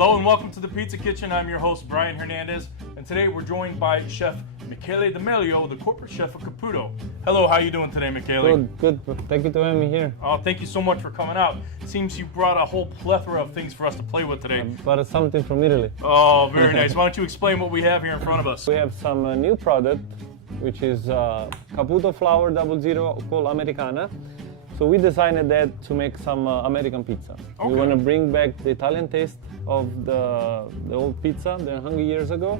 Hello and welcome to the Pizza Kitchen. I'm your host, Brian Hernandez, and today we're joined by Chef Michele D'Amelio, the corporate chef of Caputo. Hello, how are you doing today, Michele? Good. Thank you for having me here. Oh, thank you so much for coming out. Seems you brought a whole plethora of things for us to play with today. But it's something from Italy. Oh, very nice. Why don't you explain what we have here in front of us? We have some new product, which is Caputo flour 00 called Americana. So we designed that to make some American pizza. Okay. We want to bring back the Italian taste of the old pizza, the 100 years ago,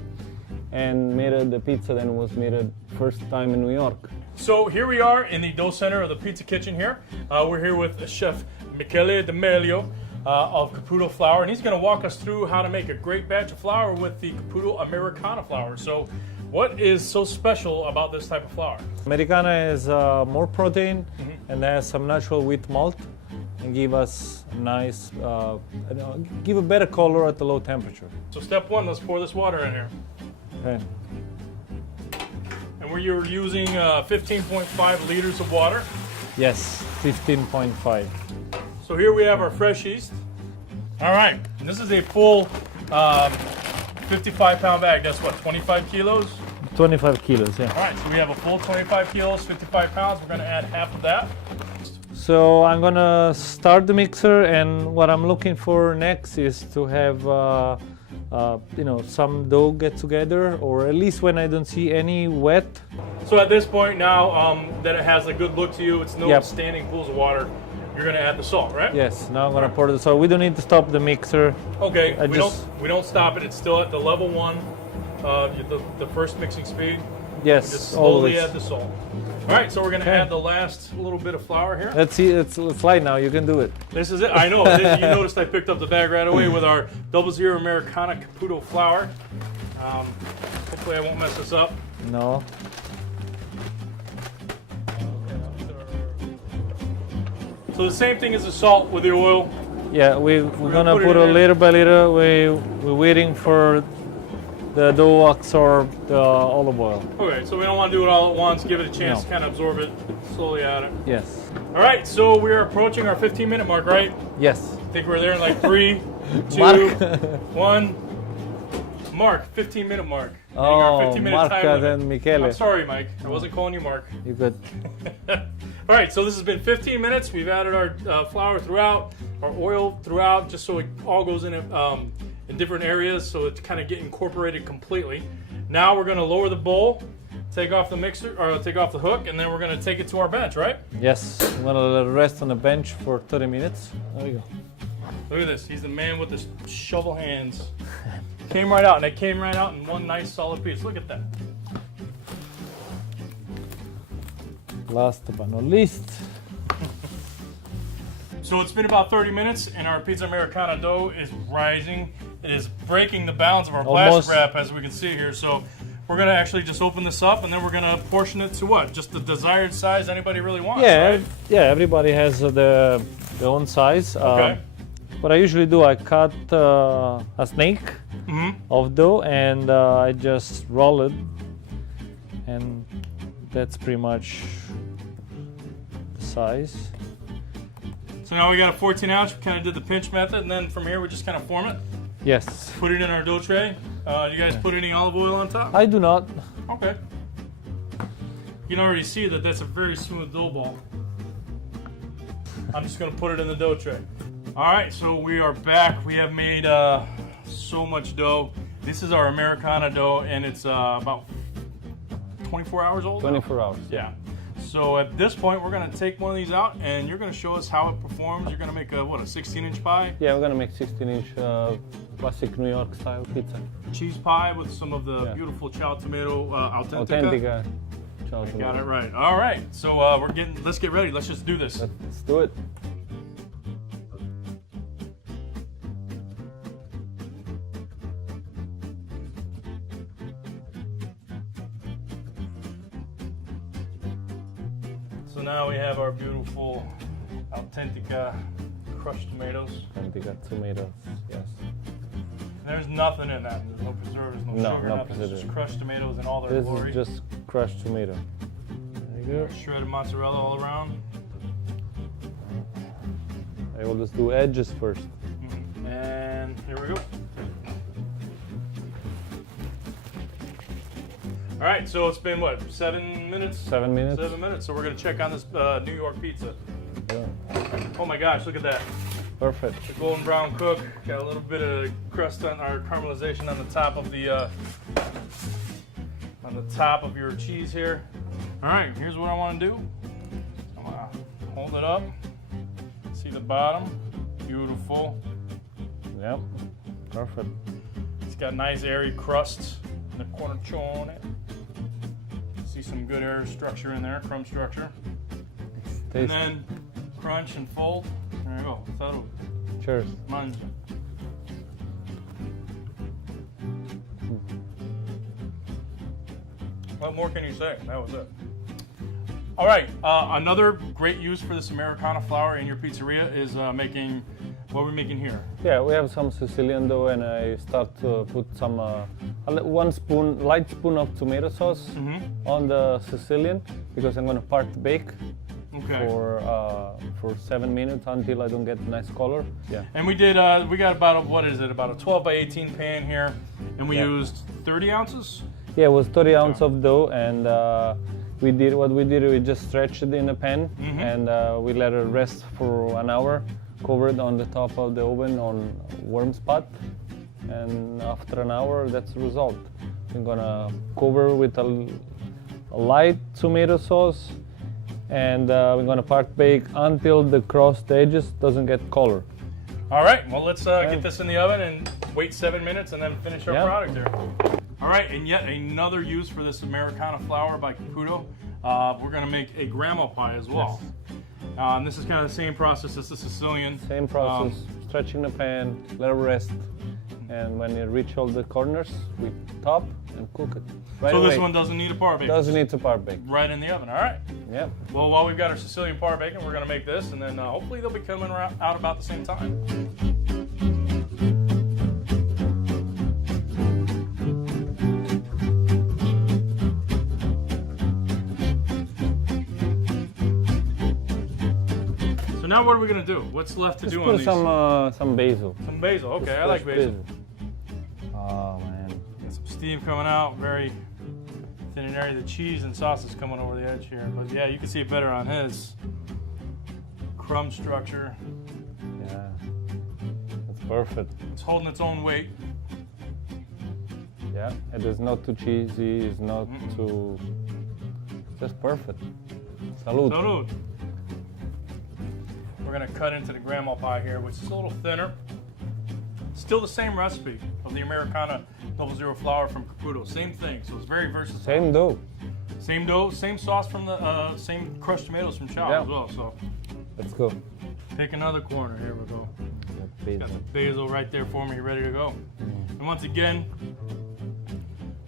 and made it the pizza that was made it first time in New York. So here we are in the dough center of the Pizza Kitchen here. We're here with Chef Michele D'Amelio of Caputo flour, and he's going to walk us through how to make a great batch of flour with the Caputo Americana flour. So what is so special about this type of flour? Americana is more protein and has some natural wheat malt and give us a nice, give a better color at the low temperature. So step one, let's pour this water in here. Okay. And you're using 15.5 liters of water. Yes, 15.5. So here we have our fresh yeast. All right, and this is a full 55-pound bag. That's what, 25 kilos? 25 kilos, yeah. All right, so we have a full 25 kilos, 55 pounds. We're going to add half of that. So I'm gonna start the mixer, and what I'm looking for next is to have some dough get together, or at least when I don't see any wet. So at this point now that it has a good look to you, it's no standing pools of water, you're going to add the salt, right? Yes, now I'm gonna pour the salt. We don't need to stop the mixer. Okay, we don't stop it. It's still at the level 1, the first mixing speed. Yes, Just slowly always. add the salt. All right, so we're going to add the last little bit of flour here. Let's see, it's light now, you can do it. This is it. I know. You noticed I picked up the bag right away with our 00 Americana Caputo flour. Hopefully I won't mess this up. No. So the same thing as the salt with the oil. Yeah, we're gonna put a little by little. We're waiting for the dough to absorb the olive oil. Okay, so we don't want to do it all at once. Give it a chance to kind of absorb it. Slowly add it. Yes. All right, so we're approaching our 15-minute mark, right? Yes. I think we're there in like 3, 2, 1. Mark, 15-minute mark. Oh, Mark and Michele. I'm sorry, Mike. I wasn't calling you Mark. You're good. All right, so this has been 15 minutes. We've added our flour throughout, our oil throughout, just so it all goes in different areas, so it's kind of get incorporated completely. Now we're going to lower the bowl, take off the mixer, or take off the hook, and then we're going to take it to our bench, right? Yes, I'm gonna let it rest on the bench for 30 minutes. There we go. Look at this. He's the man with the shovel hands. Came right out, and it came right out in one nice solid piece. Look at that. Last but not least. So it's been about 30 minutes, and our Pizza Americana dough is rising. It is breaking the bounds of our plastic wrap, as we can see here. So we're going to actually just open this up, and then we're going to portion it to what? Just the desired size anybody really wants, right? Yeah, everybody has their own size. Okay. What I usually do, I cut a snake of dough, and I just roll it, and that's pretty much the size. So now we got a 14 ounce. We kind of did the pinch method, and then from here we just kind of form it. Yes. Put it in our dough tray. You guys put any olive oil on top? I do not. Okay. You can already see that that's a very smooth dough ball. I'm just going to put it in the dough tray. All right, so we are back. We have made so much dough. This is our Americana dough, and it's about 24 hours old. 24 hours. Yeah. So at this point, we're going to take one of these out, and you're going to show us how it performs. You're going to make a 16-inch pie? Yeah, we're going to make 16-inch classic New York style pizza. Cheese pie with some of the beautiful chow tomato Authentica. Chow tomato. Got it right. All right, so let's get ready. Let's just do this. Let's do it. So now we have our beautiful Authentica crushed tomatoes. Authentica tomatoes, yes. There's nothing in that. There's no preservatives, no sugar, nothing. Preservative. It's just crushed tomatoes in all their glory. This is just crushed tomato. There you go. Shredded mozzarella all around. I always do edges first. And here we go. All right, so it's been what, 7 minutes? 7 minutes. 7 minutes. So we're gonna check on this New York pizza. Yeah. Oh my gosh, look at that. Perfect. The golden brown cook. Got a little bit of crust on our caramelization on the top of the your cheese here. All right, here's what I want to do. I'm gonna hold it up. See the bottom? Beautiful. Yep. Perfect. It's got nice airy crust in the cornicione. See some good air structure in there, crumb structure. Tasty. And then crunch and fold. There you go. Salud. Cheers. Mangia. What more can you say? That was it. All right. Another great use for this Americana flour in your pizzeria is making. What are we making here? Yeah, we have some Sicilian dough, and I start to put some 1 spoon, light spoon of tomato sauce on the Sicilian because I'm gonna part bake. Okay. For 7 minutes until I don't get nice color. Yeah. And we did. We got about about a 12 by 18 pan here, and we used 30 ounces. Yeah, it was 30 ounces of dough, and we just stretched it in the pan, and we let it rest for an hour, covered on the top of the oven on warm spot, and after an hour, that's the result. We're gonna cover with a light tomato sauce, and we're gonna part bake until the crossed edges doesn't get color. All right, well let's get this in the oven and wait 7 minutes and then finish our product here. All right, and yet another use for this Americana flour by Caputo. We're gonna make a grandma pie as well. And this is kind of the same process as the Sicilian. Same process, stretching the pan, let it rest, and when you reach all the corners, we top and cook it. Right so away. this one doesn't need a par bake. Doesn't need to part bake. Right in the oven. All right. Yep. Well, while we've got our Sicilian par bacon, we're gonna make this, and then hopefully they'll be coming out about the same time. So now what are we gonna do? What's left to Just do put on these? some basil. Some basil. Okay, I like basil. Oh man. Got some steam coming out. Very thin and airy. The cheese and sauce is coming over the edge here. But yeah, you can see it better on his. Crumb structure. Yeah. That's perfect. It's holding its own weight. Yeah. It is not too cheesy. It's not too. Just perfect. Salud. Salud. We're gonna cut into the grandma pie here, which is a little thinner. Still the same recipe of the Americana 00 flour from Caputo. Same thing, so it's very versatile. Same dough. Same dough, same sauce from the same crushed tomatoes from Chow as well. So Let's go. pick another corner. Here we go. Got the basil right there for me, ready to go. And once again,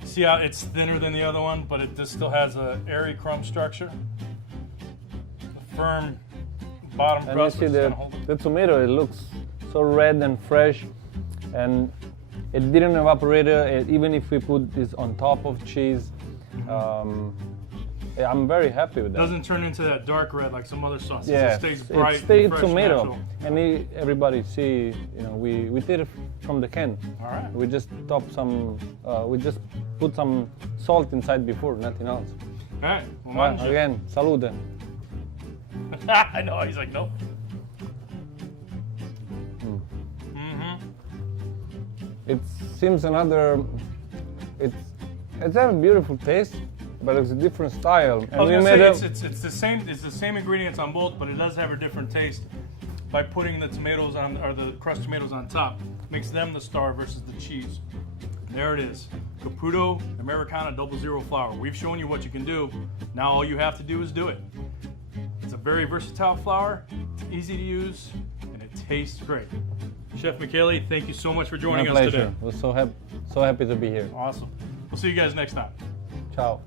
see how it's thinner than the other one, but it just still has a airy crumb structure. The firm bottom And crust. you see the tomato, it looks so red and fresh, and it didn't evaporate. Even if we put this on top of cheese, I'm very happy with that. Doesn't turn into that dark red like some other sauces. Yeah, It stays bright. it stays fresh, tomato, natural. and everybody see. We did it from the can. All right. We just we just put some salt inside before, nothing else. All right. Well, mangia. Again, salute. I know. He's like, nope. It seems it has a beautiful taste, but it's a different style. And I was we gonna made say it's the same. It's the same ingredients on both, but it does have a different taste by putting the tomatoes on, or the crushed tomatoes on top. Makes them the star versus the cheese. There it is. Caputo Americana 00 flour. We've shown you what you can do. Now all you have to do is do it. It's a very versatile flour. It's easy to use, and it tastes great. Chef Michele, thank you so much for joining My us pleasure. today. We're so happy to be here. Awesome. We'll see you guys next time. Ciao.